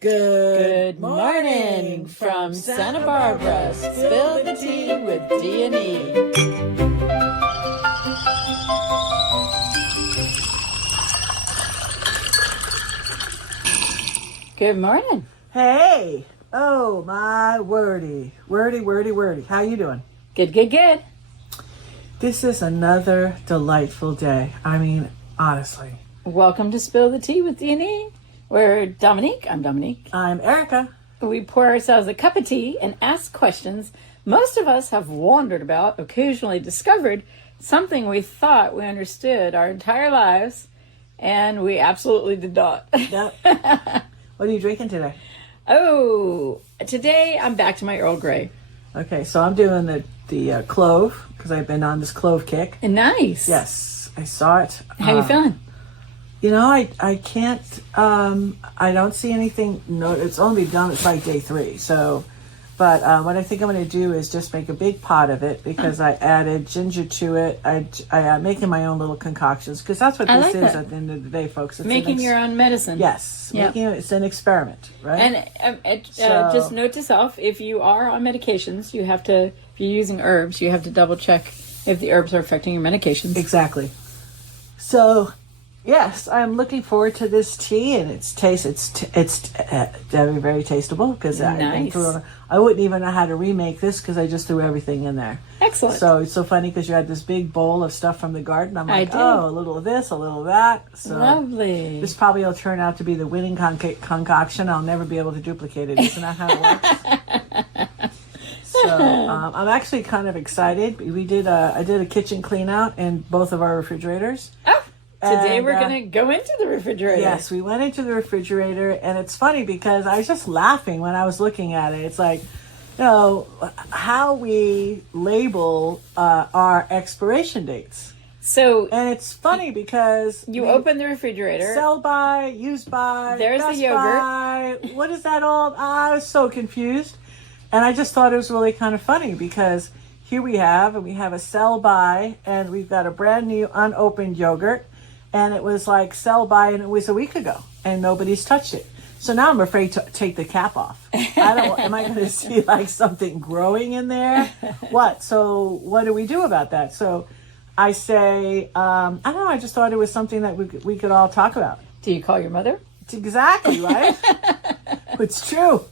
Good morning from Santa Barbara. Spill the tea with D&E. Good morning. Hey. Oh, my wordy. Wordy. How you doing? Good. This is another delightful day. I mean, honestly. Welcome to Spill the Tea with D&E. We're Dominique. I'm Dominique. I'm Erica. We pour ourselves a cup of tea and ask questions most of us have wondered about, occasionally discovered something we thought we understood our entire lives, and we absolutely did not. Yep. What are you drinking today? Oh, today I'm back to my Earl Grey. Okay, so I'm doing the clove, because I've been on this clove kick. Nice. Yes, I saw it. How you feeling? You know, I can't, I don't see anything, no, it's only done, it's like day 3, so, but what I think I'm going to do is just make a big pot of it, because I added ginger to it. I'm making my own little concoctions, because that's what this is at the end of the day, folks. It's making your own medicine. Yes, yep. It's an experiment, right? And just note to self, if you are on medications, you have to, if you're using herbs, you have to double check if the herbs are affecting your medications. Exactly. So, yes, I'm looking forward to this tea, and it's very, very tasteable, because nice. I wouldn't even know how to remake this, because I just threw everything in there. Excellent. So it's so funny, because you had this big bowl of stuff from the garden. I'm like, a little of this, a little of that. So lovely. This probably will turn out to be the winning concoction. I'll never be able to duplicate it. Isn't that how it works? So I'm actually kind of excited. I did a kitchen clean out in both of our refrigerators. Oh. Today we're going to go into the refrigerator. Yes, we went into the refrigerator, and it's funny because I was just laughing when I was looking at it. It's like, how we label our expiration dates. And it's funny because you open the refrigerator. Sell by, use by, there's best the yogurt. By, what is that all? I was so confused. And I just thought it was really kind of funny because here we have a sell by, and we've got a brand new unopened yogurt. And it was like sell by, and it was a week ago, and nobody's touched it. So now I'm afraid to take the cap off. Am I going to see like something growing in there? What? So what do we do about that? So I say, I don't know. I just thought it was something that we could all talk about. Do you call your mother? It's exactly right. It's true.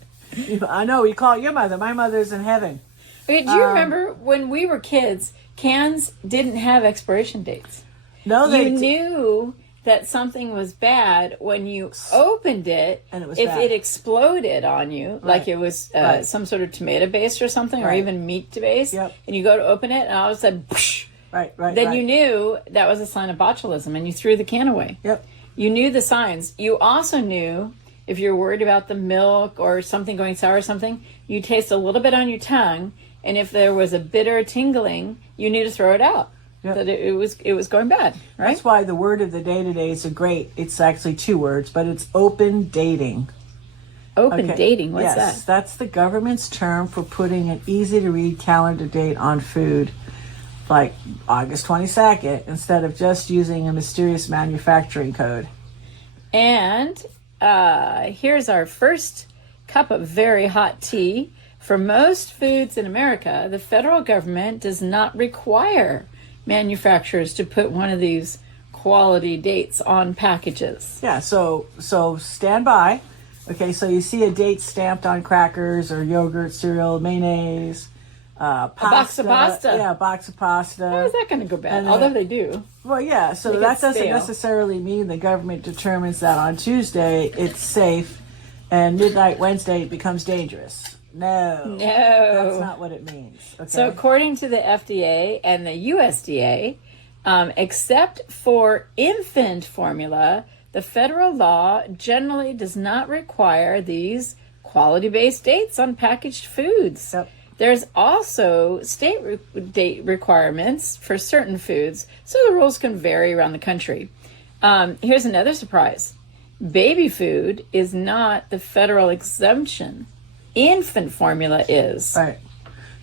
I know we call your mother. My mother's in heaven. Okay, do you remember when we were kids? Cans didn't have expiration dates. No, you knew that something was bad when you opened it, and it was if bad. It exploded on you, like it was some sort of tomato based or something, or even meat based, and you go to open it, and all of a sudden, whoosh, then you knew that was a sign of botulism, and you threw the can away. Yep. You knew the signs. You also knew if you're worried about the milk or something going sour or something, you taste a little bit on your tongue, and if there was a bitter tingling, you knew to throw it out. Yep. That it was going bad, right? That's why the word of the day today is it's actually 2 words, but it's open dating. Open dating, what's that? Yes, that's the government's term for putting an easy to read calendar date on food, like August 22nd, instead of just using a mysterious manufacturing code. And here's our first cup of very hot tea. For most foods in America, the federal government does not require manufacturers to put one of these quality dates on packages. Yeah, so stand by. Okay, so you see a date stamped on crackers or yogurt, cereal, mayonnaise, pasta. A box of pasta. Yeah, a box of pasta. How is that going to go bad? Although they do. Well, yeah, so that doesn't necessarily mean the government determines that on Tuesday it's safe and midnight Wednesday it becomes dangerous. No, that's not what it means. Okay? So according to the FDA and the USDA, except for infant formula, the federal law generally does not require these quality-based dates on packaged foods. Yep. There's also state date requirements for certain foods, so the rules can vary around the country. Here's another surprise. Baby food is not the federal exemption. Infant formula is. Right.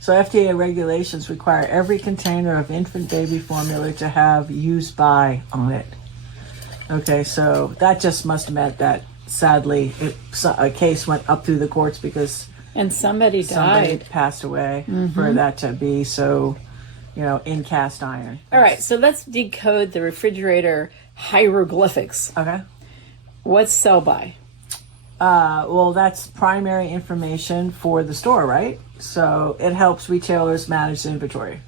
So FDA regulations require every container of infant baby formula to have use by on it. Okay, so that just must have meant that sadly, a case went up through the courts because And somebody somebody died. passed away for that to be so, in cast iron. All right, so let's decode the refrigerator hieroglyphics. Okay. What's sell by? Well, that's primary information for the store, right? So it helps retailers manage the inventory.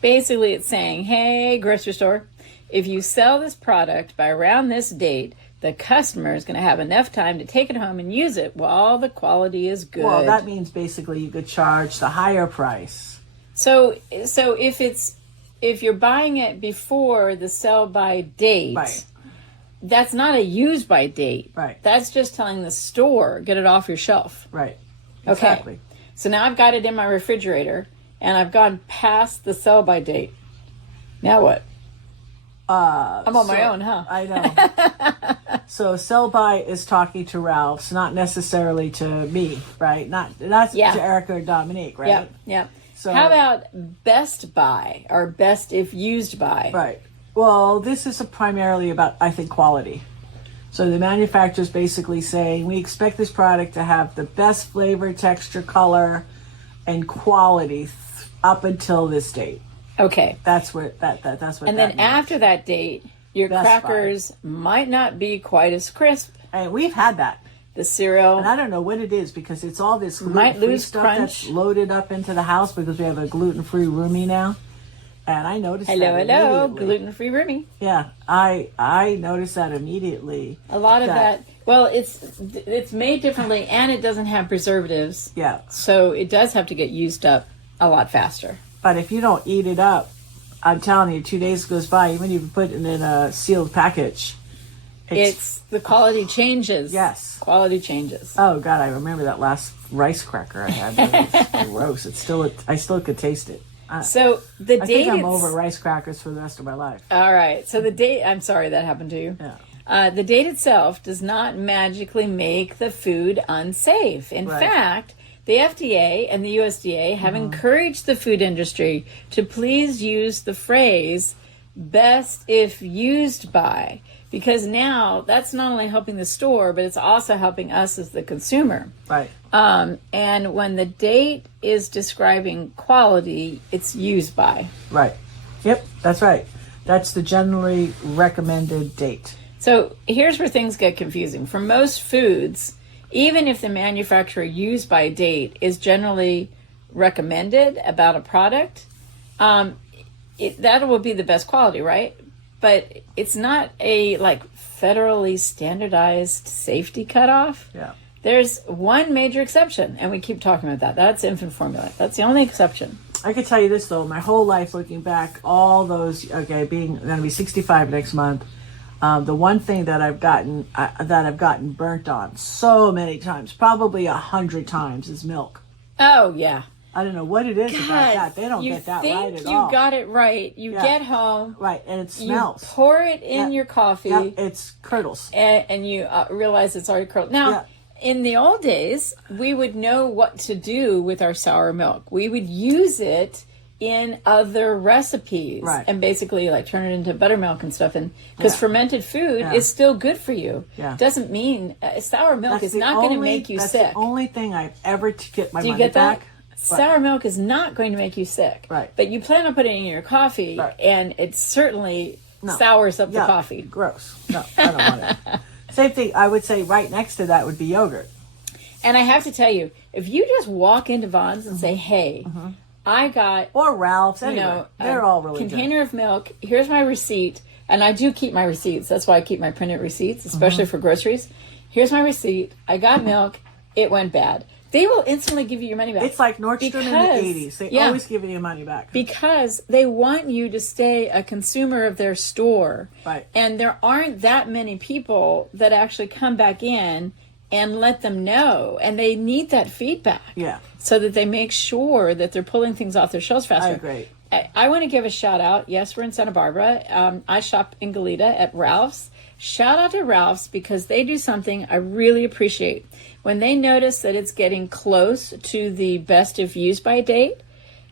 Basically, it's saying, hey, grocery store, if you sell this product by around this date, the customer is going to have enough time to take it home and use it while the quality is good. Well, that means basically you could charge the higher price. So if you're buying it before the sell by date, Right. that's not a use by date. Right. That's just telling the store, get it off your shelf. Right. Okay. Exactly. So now I've got it in my refrigerator and I've gone past the sell by date. Now what? I'm on my own, huh? I know. So sell by is talking to Ralph's, not necessarily to me, right? Not to Erica or Dominique, right? Yeah, yeah. So how about best buy or best if used by? Right. Well, this is primarily about, I think, quality. So the manufacturer's basically saying we expect this product to have the best flavor, texture, color, and quality up until this date. Okay. That's what that's what. And that then means. after that date, your Best crackers might not be quite as crisp. And we've had that. The cereal And I don't know what it is because it's all this might gluten-free lose stuff crunch. that's loaded up into the house because we have a gluten-free roomie now. And I noticed that hello, immediately. gluten-free Remy. Yeah, I noticed that immediately. A lot of that. Well, it's made differently, and it doesn't have preservatives. Yeah. So it does have to get used up a lot faster. But if you don't eat it up, I'm telling you, 2 days goes by, even if you put it in a sealed package, It's the quality changes. Yes. Quality changes. Oh God, I remember that last rice cracker I had. That was gross. I still could taste it. So the I date. think I'm over rice crackers for the rest of my life. All right. So the date. I'm sorry that happened to you. Yeah. The date itself does not magically make the food unsafe. In Right. fact, the FDA and the USDA have encouraged the food industry to please use the phrase best if used by, because now that's not only helping the store, but it's also helping us as the consumer. Right. And when the date is describing quality, it's used by. Right. Yep, that's right. That's the generally recommended date. So here's where things get confusing. For most foods, even if the manufacturer used by date is generally recommended about a product, that will be the best quality, right? But it's not a federally standardized safety cutoff. Yeah. There's one major exception, and we keep talking about that. That's infant formula. That's the only exception. I can tell you this though, my whole life looking back, all those being going to be 65 next month. The one thing that I've gotten burnt on so many times, probably 100 times, is milk. Oh yeah. I don't know what it is about that. They don't get that right at all. You got it right. You get home. Right, and it smells. You pour it in your coffee. Yep, it's curdles. And you realize it's already curdled. Now, in the old days, we would know what to do with our sour milk. We would use it in other recipes. Right. And basically turn it into buttermilk and stuff. And because fermented food is still good for you. Yeah. Doesn't mean sour milk is not going to make you sick. That's the only thing I've ever to get my Do you money get that? back. Sour milk is not going to make you sick. Right. But you plan on putting it in your coffee, and it certainly sours up the coffee. Gross. No, I don't want it. Same thing, I would say right next to that would be yogurt. And I have to tell you, if you just walk into Vons and say, hey, I got Or Ralph's, anyway. They're all really container of milk, here's my receipt, and I do keep my receipts. That's why I keep my printed receipts, especially for groceries. Here's my receipt. I got milk. It went bad. They will instantly give you your money back. It's like Nordstrom in the 80s. They always give you your money back. Because they want you to stay a consumer of their store. Right. And there aren't that many people that actually come back in and let them know. And they need that feedback. Yeah. So that they make sure that they're pulling things off their shelves faster. I agree. I want to give a shout out. Yes, we're in Santa Barbara. I shop in Goleta at Ralph's. Shout out to Ralph's because they do something I really appreciate. When they notice that it's getting close to the best if used by date,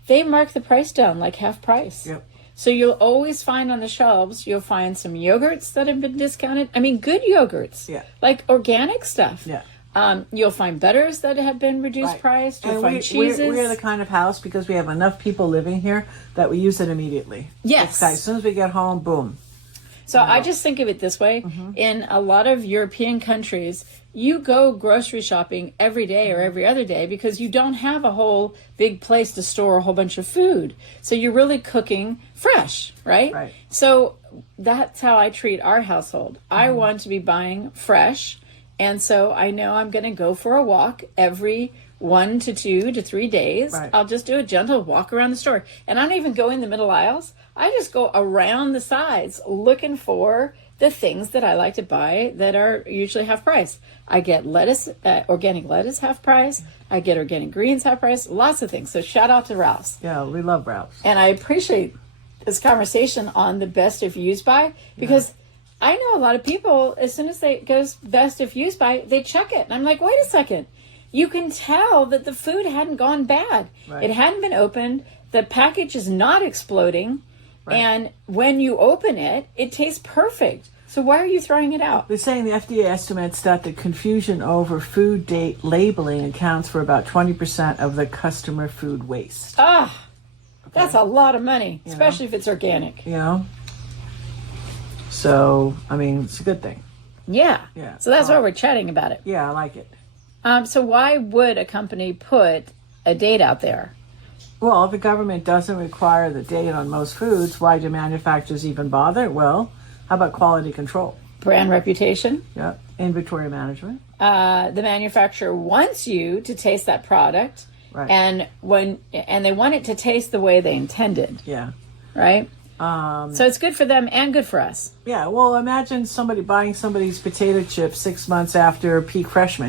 they mark the price down like half price. Yep. So you'll always find on the shelves, you'll find some yogurts that have been discounted. I mean, good yogurts. Yeah. Like organic stuff. Yeah. You'll find butters that have been reduced priced. You'll find cheeses. We're the kind of house, because we have enough people living here, that we use it immediately. Yes. As soon as we get home, boom. So I just think of it this way. In a lot of European countries, you go grocery shopping every day or every other day because you don't have a whole big place to store a whole bunch of food. So you're really cooking fresh, right? Right. So that's how I treat our household. I want to be buying fresh. And so I know I'm going to go for a walk every 1 to 2 to 3 days. Right. I'll just do a gentle walk around the store. And I don't even go in the middle aisles. I just go around the sides looking for the things that I like to buy that are usually half price. I get lettuce, organic lettuce half price. I get organic greens half price. Lots of things. So shout out to Ralph's. Yeah, we love Ralph's. And I appreciate this conversation on the best if used by, because I know a lot of people, as soon as it goes best if used by, they check it. And I'm like, wait a second. You can tell that the food hadn't gone bad. Right. It hadn't been opened. The package is not exploding. Right. And when you open it, it tastes perfect. So why are you throwing it out? They're saying the FDA estimates that the confusion over food date labeling accounts for about 20% of the customer food waste. That's a lot of money, especially if it's organic. You know? So, I mean, it's a good thing. Yeah. Yeah. So that's why we're chatting about it. Yeah, I like it. So why would a company put a date out there? Well, if the government doesn't require the date on most foods, why do manufacturers even bother? Well, how about quality control? Brand reputation. Yeah. Inventory management. The manufacturer wants you to taste that product, Right. and they want it to taste the way they intended, Yeah. right? So it's good for them and good for us. Yeah, well, imagine somebody buying somebody's potato chips 6 months after peak freshness.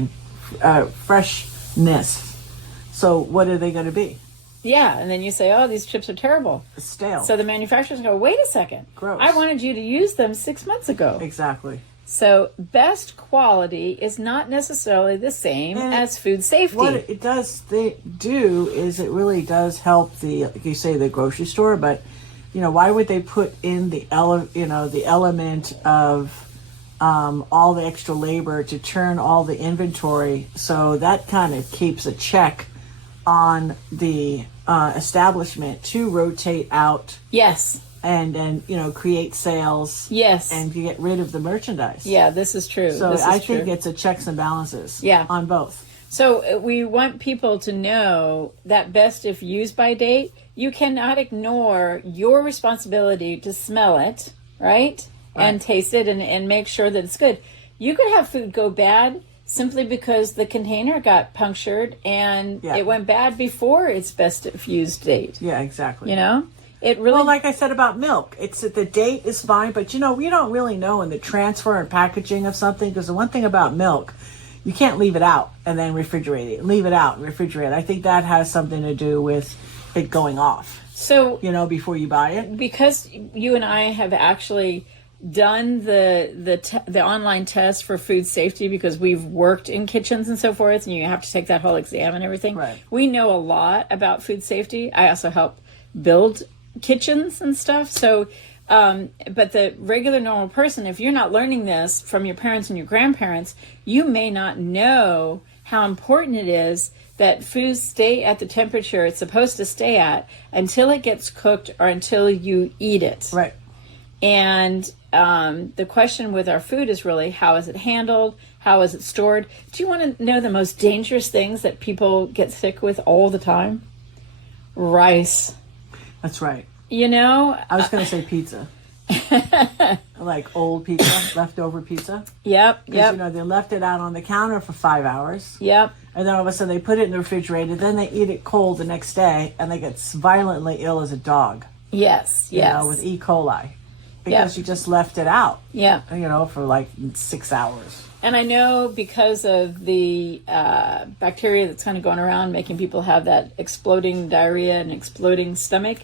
So what are they going to be? Yeah, and then you say, oh, these chips are terrible. Stale. So the manufacturers go, wait a second. Gross. I wanted you to use them 6 months ago. Exactly. So best quality is not necessarily the same as food safety. What it does do is it really does help like you say, the grocery store, but why would they put in the element of all the extra labor to turn all the inventory? So that kind of keeps a check on the establishment to rotate out. Yes. And create sales. Yes. And to get rid of the merchandise. Yeah, this is true. So I think it's a checks and balances. Yeah. On both. So we want people to know that best if used by date. You cannot ignore your responsibility to smell it, right? And taste it and make sure that it's good. You could have food go bad simply because the container got punctured and it went bad before its best if used date. Yeah, exactly. It really. Well, like I said about milk, it's that the date is fine, but we don't really know in the transfer and packaging of something, because the one thing about milk, you can't leave it out and then refrigerate it. Leave it out and refrigerate it. I think that has something to do with it going off. So before you buy it, because you and I have actually done the online test for food safety, because we've worked in kitchens and so forth, and you have to take that whole exam and everything. Right. We know a lot about food safety. I also help build kitchens and stuff. So, but the regular normal person, if you're not learning this from your parents and your grandparents, you may not know how important it is that food stay at the temperature it's supposed to stay at until it gets cooked or until you eat it. right? And the question with our food is really, how is it handled? How is it stored? Do you want to know the most dangerous things that people get sick with all the time? Rice. That's right. I was going to say pizza. Like old pizza, leftover pizza. Yep. Because, they left it out on the counter for 5 hours. Yep. And then all of a sudden they put it in the refrigerator. Then they eat it cold the next day, and they get violently ill as a dog. Yes. Yes. With E. coli. Because you just left it out. Yeah. For like 6 hours. And I know because of the bacteria that's kind of going around making people have that exploding diarrhea and exploding stomach,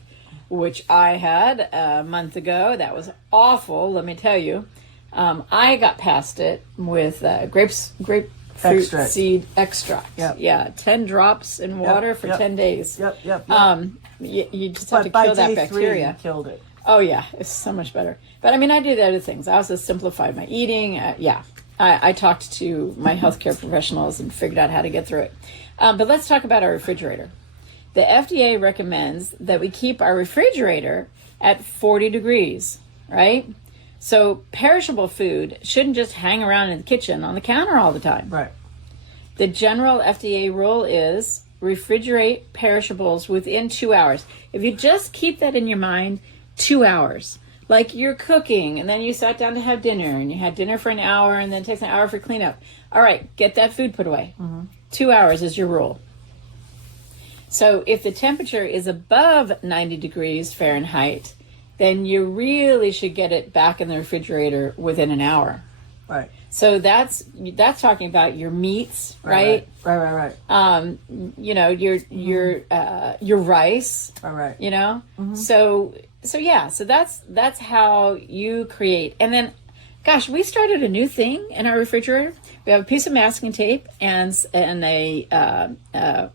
which I had a month ago. That was awful, let me tell you. I got past it with grapefruit Extract. seed extract. Yep. Yeah, 10 drops in water for 10 days. Yep. You just have to kill that bacteria. Killed it. Oh yeah, it's so much better. But I mean, I do the other things. I also simplified my eating. I talked to my healthcare professionals and figured out how to get through it. But let's talk about our refrigerator. The FDA recommends that we keep our refrigerator at 40 degrees, right? So perishable food shouldn't just hang around in the kitchen on the counter all the time. Right. The general FDA rule is refrigerate perishables within 2 hours. If you just keep that in your mind, 2 hours. Like you're cooking and then you sat down to have dinner and you had dinner for an hour and then it takes an hour for cleanup. All right, get that food put away. 2 hours is your rule. So if the temperature is above 90 degrees Fahrenheit, then you really should get it back in the refrigerator within an hour. Right. So that's talking about your meats, right? Right. You know, your rice. Right. You know? So that's how you create. And then, gosh, we started a new thing in our refrigerator. We have a piece of masking tape and a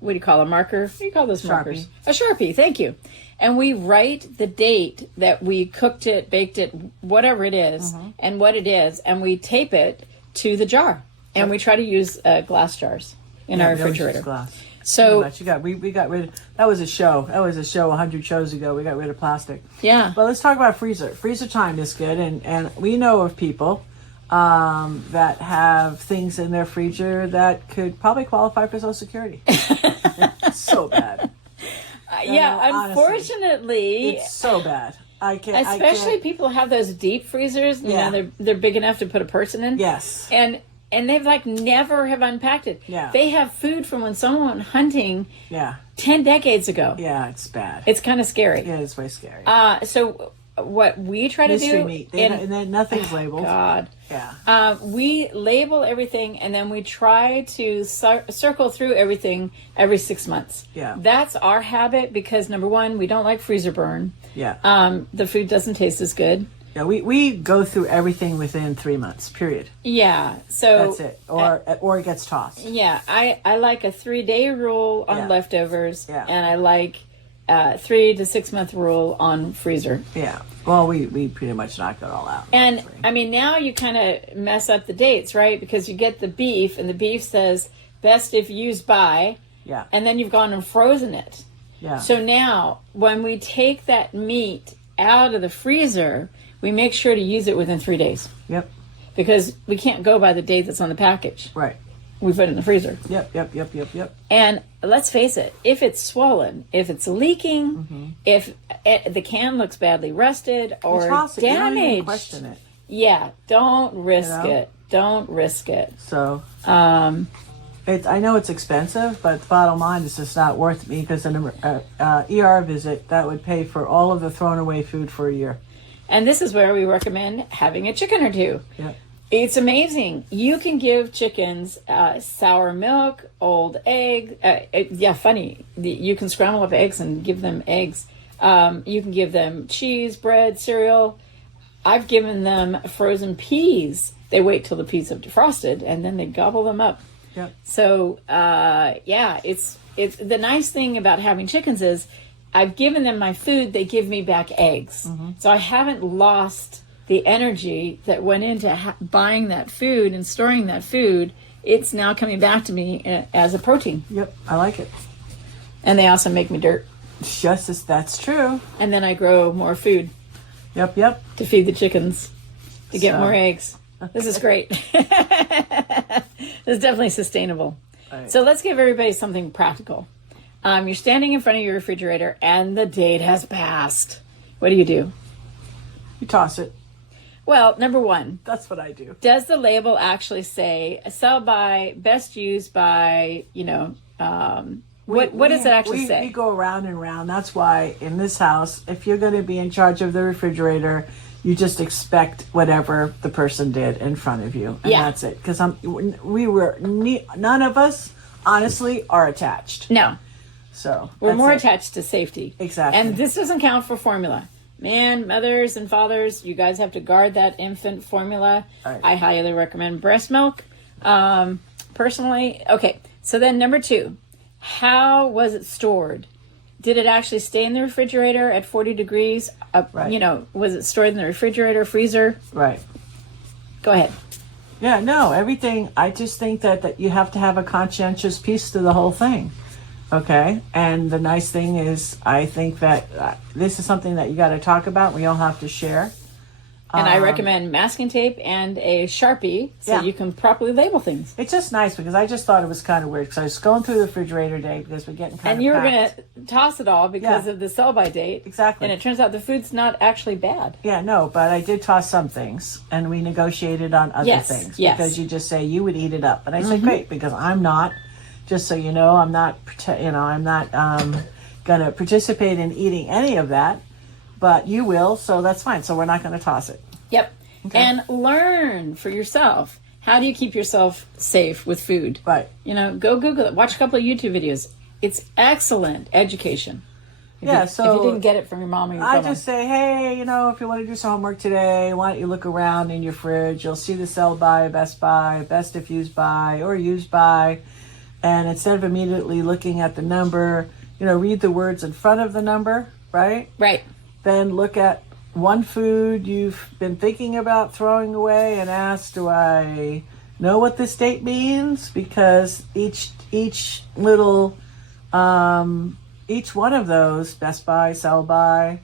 what do you call a marker? What do you call those markers? A Sharpie. Thank you. And we write the date that we cooked it, baked it, whatever it is, and what it is, and we tape it to the jar. And we try to use glass jars in our refrigerator. Glass. So we got rid of, that was a show 100 shows ago. We got rid of plastic. Yeah. But let's talk about freezer time is good, and we know of people that have things in their freezer that could probably qualify for Social Security. So bad. Unfortunately, it's so bad. Especially people have those deep freezers. You know, they're big enough to put a person in. Yes. And they've like never have unpacked it. Yeah. They have food from when someone went hunting. Yeah. 10 decades ago. Yeah, it's bad. It's kind of scary. Yeah, it's way scary. So what we try to Mystery do, meat. And then nothing's labeled. God. Yeah. We label everything and then we try to circle through everything every 6 months. Yeah. That's our habit because number one, we don't like freezer burn. Yeah. The food doesn't taste as good. Yeah, we go through everything within 3 months, period. Yeah. So that's it. Or it gets tossed. Yeah. I like a 3-day rule on leftovers. Yeah. And I like 3 to 6 month rule on freezer. Yeah. Well, we pretty much knocked it all out. And I mean, now you kind of mess up the dates, right? Because you get the beef and the beef says best if used by. Yeah. And then you've gone and frozen it. Yeah. So now when we take that meat out of the freezer, we make sure to use it within 3 days. Yep. Because we can't go by the date that's on the package. Right. We put it in the freezer. Yep. And let's face it, if it's swollen, if it's leaking, if the can looks badly rusted or damaged, you don't even question it. Yeah, don't risk it. Don't risk it. So, I know it's expensive, but the bottom line is it's not worth me because an ER visit that would pay for all of the thrown away food for a year. And this is where we recommend having a chicken or two. Yep. It's amazing. You can give chickens sour milk, old egg. Funny. You can scramble up eggs and give them eggs. You can give them cheese, bread, cereal. I've given them frozen peas. They wait till the peas have defrosted and then they gobble them up. Yep. So, it's the nice thing about having chickens is I've given them my food. They give me back eggs. So I haven't lost the energy that went into buying that food and storing that food. It's now coming back to me as a protein. Yep, I like it. And they also make me dirt. That's true. And then I grow more food. Yep. To feed the chickens, to get more eggs. This is great. This is definitely sustainable. Right. So let's give everybody something practical. You're standing in front of your refrigerator and the date has passed. What do? You toss it. Well, number one. That's what I do. Does the label actually say sell by, best used by, what does it actually say? We go around and around. That's why in this house, if you're going to be in charge of the refrigerator, you just expect whatever the person did in front of you. And that's it. Because none of us, honestly, are attached. No. So we're more attached to safety. Exactly. And this doesn't count for formula. Man, mothers and fathers, you guys have to guard that infant formula. Right. I highly recommend breast milk, personally. Okay, so then number 2, how was it stored? Did it actually stay in the refrigerator at 40 degrees? Right. You know, was it stored in the refrigerator, freezer? Right. Go ahead. Yeah, no, everything. I just think that you have to have a conscientious piece to the whole thing. Okay. And the nice thing is, I think that this is something that you got to talk about. We all have to share. And I recommend masking tape and a Sharpie so Yeah. you can properly label things. It's just nice because I just thought it was kind of weird because I was going through the refrigerator today because we're getting kind And of you were packed. going to toss it all because Yeah. of the sell-by date. Exactly. And it turns out the food's not actually bad. Yeah, no, but I did toss some things, and we negotiated on other Yes, things yes. because you just say you would eat it up, and I said great because I'm not. Just so you know, I'm not. I'm not going to participate in eating any of that, but you will, so that's fine. So we're not going to toss it. Yep. Okay. And learn for yourself. How do you keep yourself safe with food? Right. You know, go Google it. Watch a couple of YouTube videos. It's excellent education. If you didn't get it from your mom or your I grandma. just say, hey, if you want to do some homework today, why don't you look around in your fridge? You'll see the sell by, best by, best if used by, or used by. And instead of immediately looking at the number, read the words in front of the number, right? Right. Then look at one food you've been thinking about throwing away and ask, do I know what this date means? Because each little, each one of those, best by, sell by,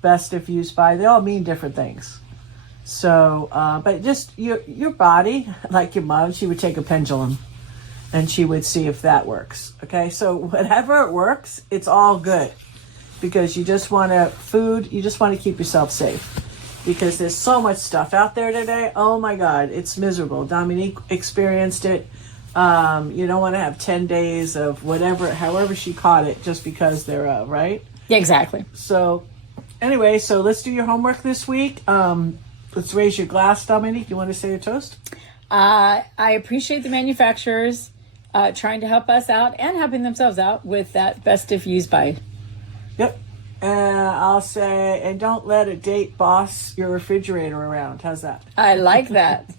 best if used by, they all mean different things. So, but just your body, like your mom, she would take a pendulum and she would see if that works. Okay, so whatever it works, it's all good. Because you just want to keep yourself safe. Because there's so much stuff out there today. Oh my God, it's miserable. Dominique experienced it. You don't want to have 10 days of however she caught it just because thereof, right? Yeah, exactly. So anyway, let's do your homework this week. Let's raise your glass, Dominique. You want to say a toast? I appreciate the manufacturers trying to help us out and helping themselves out with that best if used by. Yep. I'll say, and don't let a date boss your refrigerator around. How's that? I like that.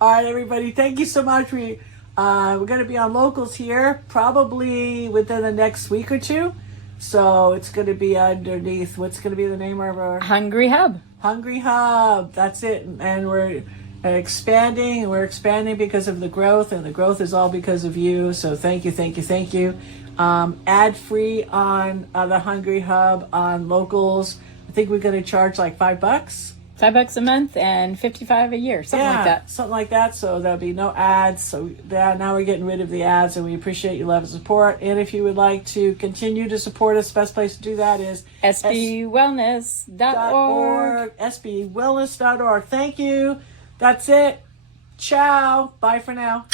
All right, everybody. Thank you so much. We're going to be on Locals here probably within the next week or two. So it's going to be underneath. What's going to be the name of our Hungry Hub? Hungry Hub. That's it. And we're expanding. And we're expanding because of the growth. And the growth is all because of you. So thank you, thank you, thank you. Ad free on the Hungry Hub on Locals. I think we're going to charge like $5. $5 a month and $55 a year, something like that. Something like that. So there'll be no ads. So now we're getting rid of the ads, and we appreciate your love and support. And if you would like to continue to support us, the best place to do that is sbwellness.org. sbwellness.org. Thank you. That's it. Ciao. Bye for now.